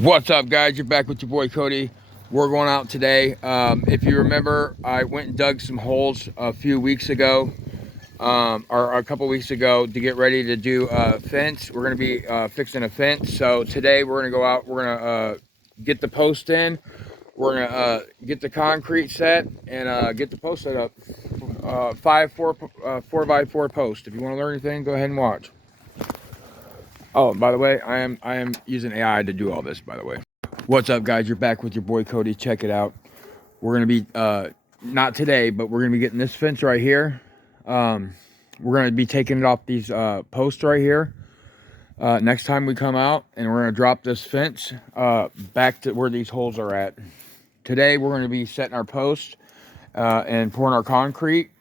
What's up, guys? You're back with your boy Cody. We're going out today. If you remember, I went and dug some holes a few weeks ago, or a couple weeks ago, to get ready to do a fence. We're going to be fixing a fence. So today we're going to go out. We're going to get the post in. We're going to get the concrete set and get the post set up. 4x4 post. If you want to learn anything, go ahead and watch. Oh, by the way, I am using AI to do all this. By the way. What's up, guys? You're back with your boy Cody. Check it out. We're gonna be not today, but we're gonna be getting this fence right here. We're gonna be taking it off these posts right here next time we come out, and we're gonna drop this fence back to where these holes are at. Today we're gonna be setting our posts and pouring our concrete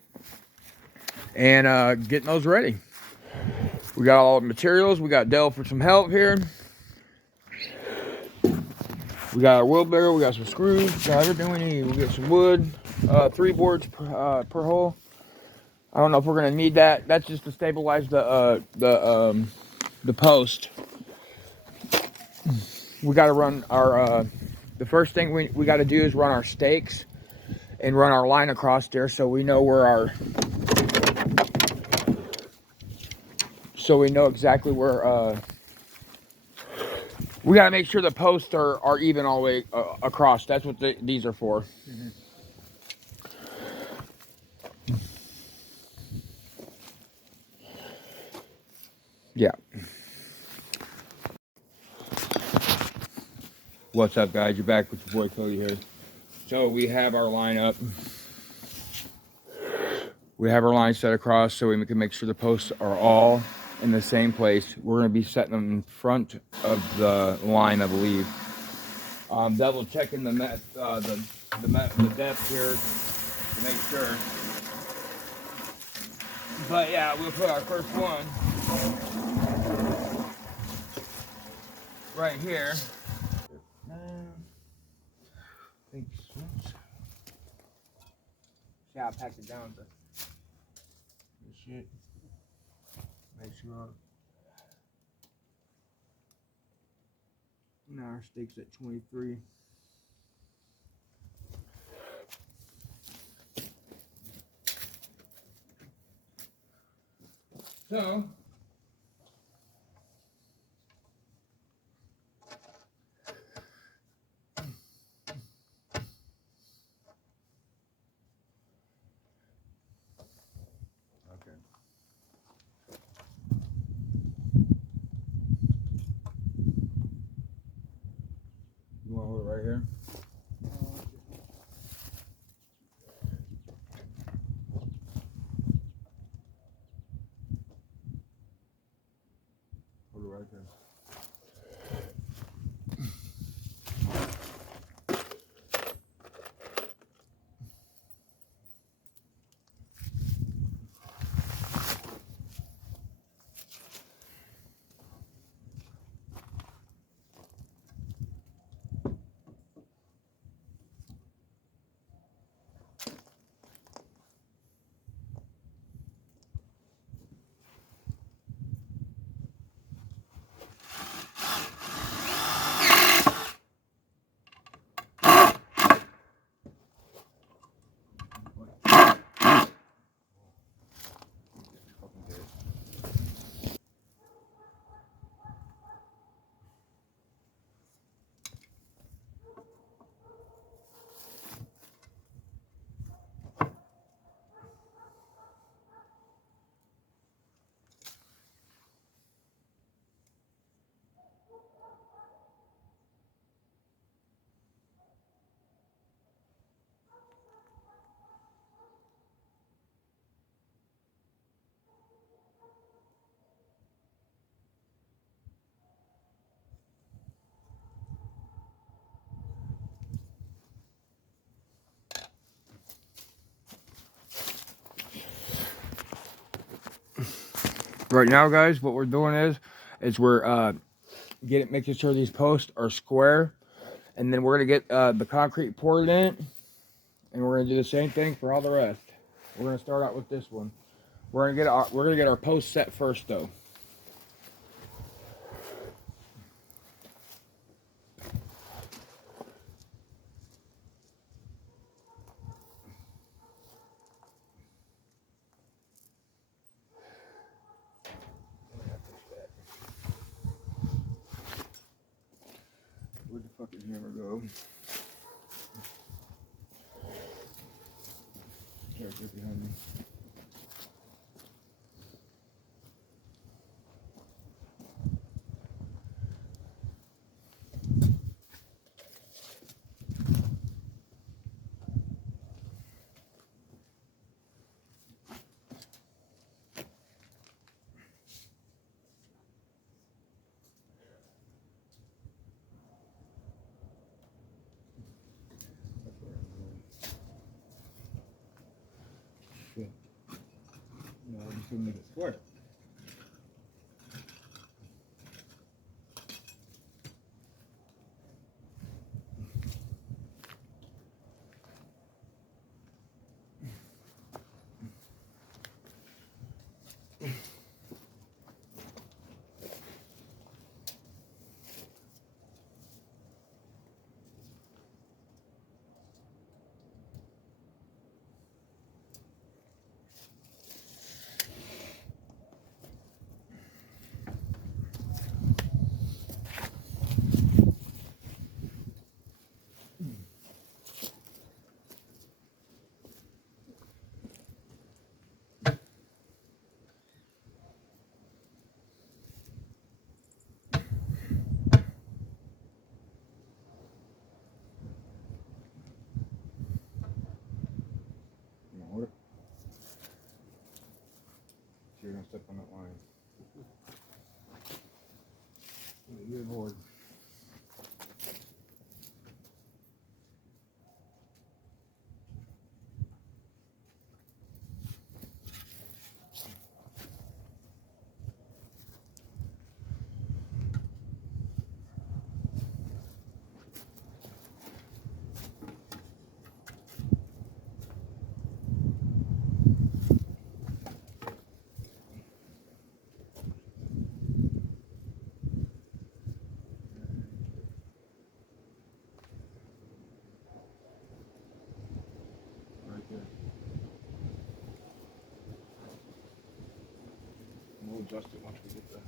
and getting those ready. We got all the materials. We got Dell for some help here. We got our wheelbarrow, we got some screws, got everything we need. We got some wood, 3 boards per hole. I don't know if we're gonna need that. That's just to stabilize the post. We got to run our. The first thing we got to do is run our stakes and run our line across there, so we know where our. So we know exactly where. We got to make sure the posts are even all the way across. That's what these are for. Mm-hmm. Yeah. What's up, guys? You're back with your boy Cody here. So we have our line up. We have our line set across so we can make sure the posts are all in the same place. We're going to be setting them in front of the line, I believe. Double checking the depth here to make sure. But yeah, we'll put our first one right here. I think so. Yeah, I packed it down to this shit. Make sure. Now our stake's at 23. So okay. You want to hold it right here? Hold it right there. Right now, guys, what we're doing is we're making sure these posts are square, and then we're gonna get the concrete poured in it, and we're gonna do the same thing for all the rest. We're gonna start out with this one. We're gonna get our post set first, though. Where'd the fucking hammer go? Character behind me. Shit. No, I'm just gonna make it square. Hold it. So you're gonna step on that line. Good Lord. Right there. We'll adjust it once we get the. Right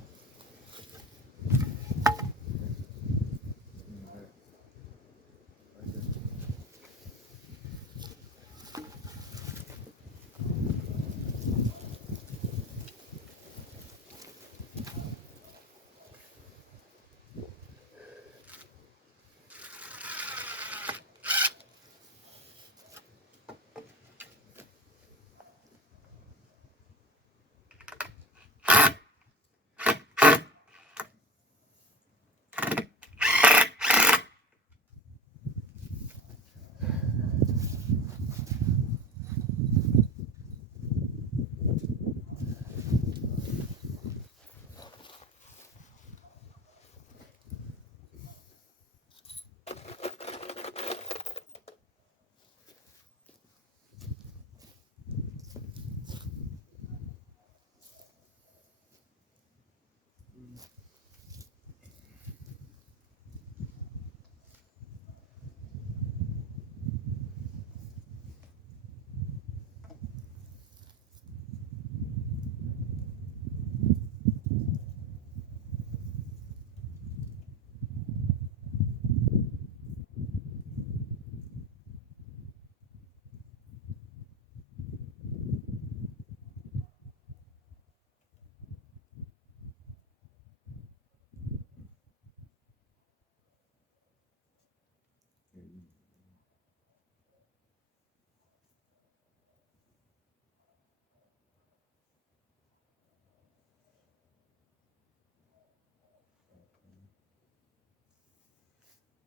there.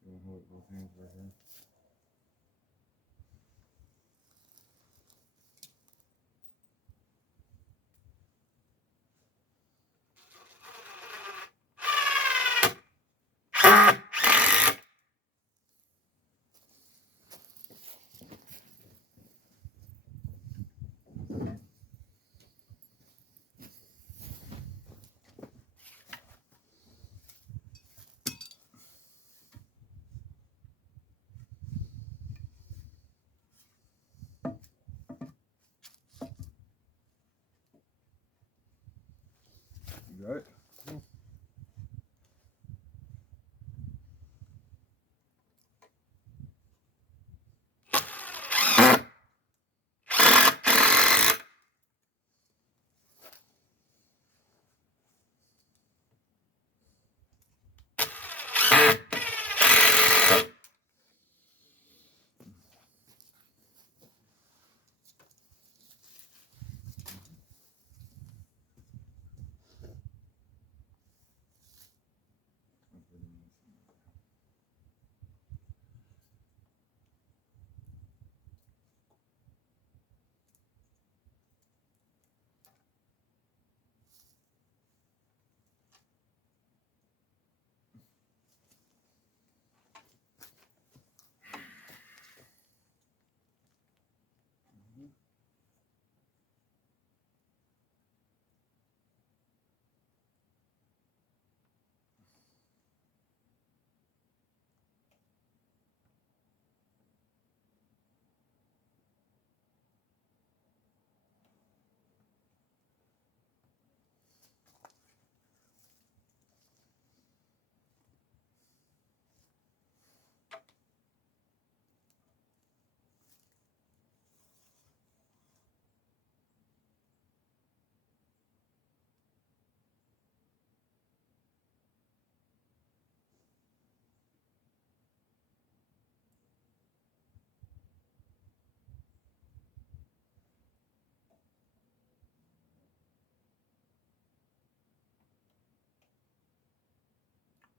You wanna hold both hands right here? You got it?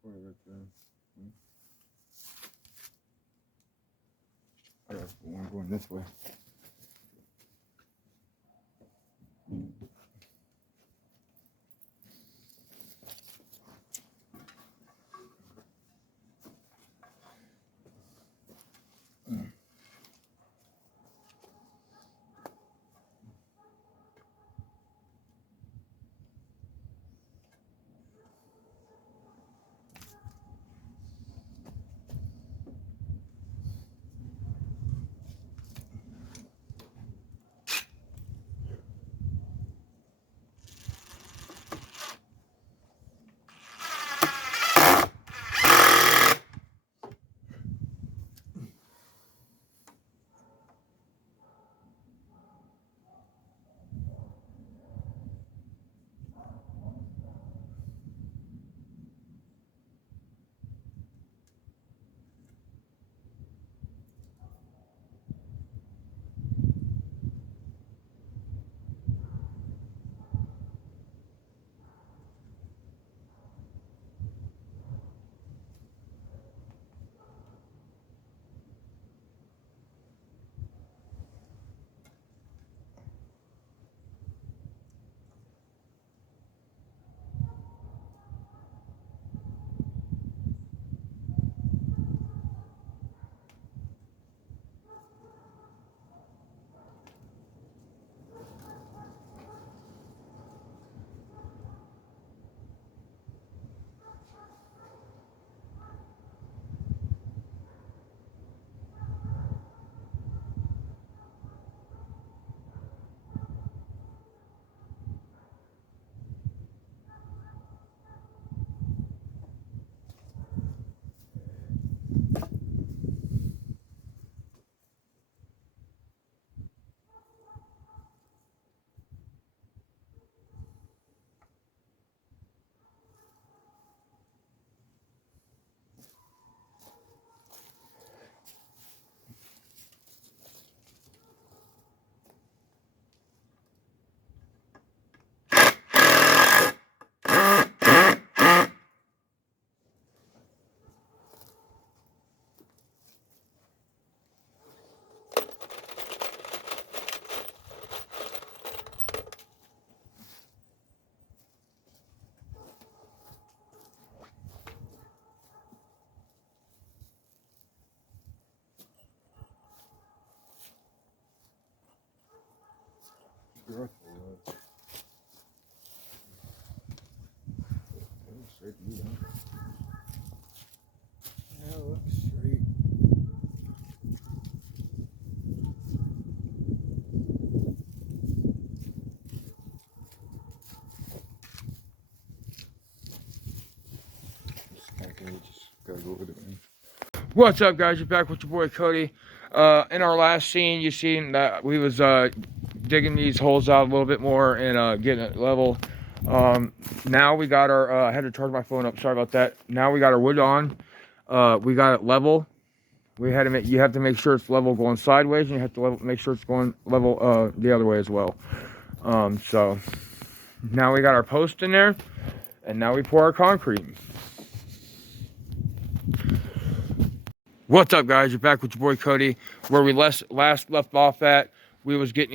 I got one going this way. What's up, guys? You're back with your boy Cody. In our last scene, you seen that we was digging these holes out a little bit more and getting it level. Now we got our I had to charge my phone up, sorry about that. Now we got our wood on. We got it level. You have to make sure it's level going sideways, and you have to make sure it's going level the other way as well. So now we got our post in there, and now we pour our concrete. What's up, guys? You're back with your boy Cody. Where we last left off at, we was getting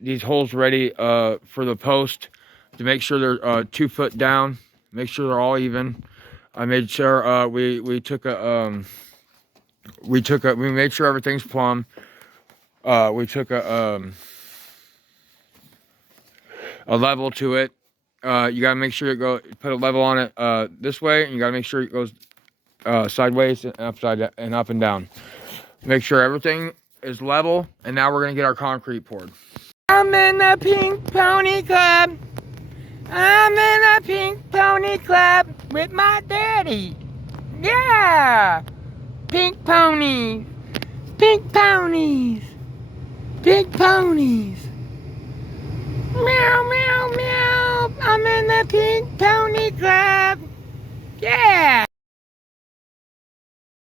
these holes ready for the post to make sure they're 2 foot down, make sure they're all even. I made sure we made sure everything's plumb. We took a level to it. You gotta make sure put a level on it this way, and you gotta make sure it goes sideways and upside and up and down. Make sure everything is level, and now we're gonna get our concrete poured. I'm in the Pink Pony Club. I'm in the Pink Pony Club with my daddy. Yeah, pink ponies, pink ponies, pink ponies. Meow, meow, meow. I'm in the Pink Pony Club. Yeah.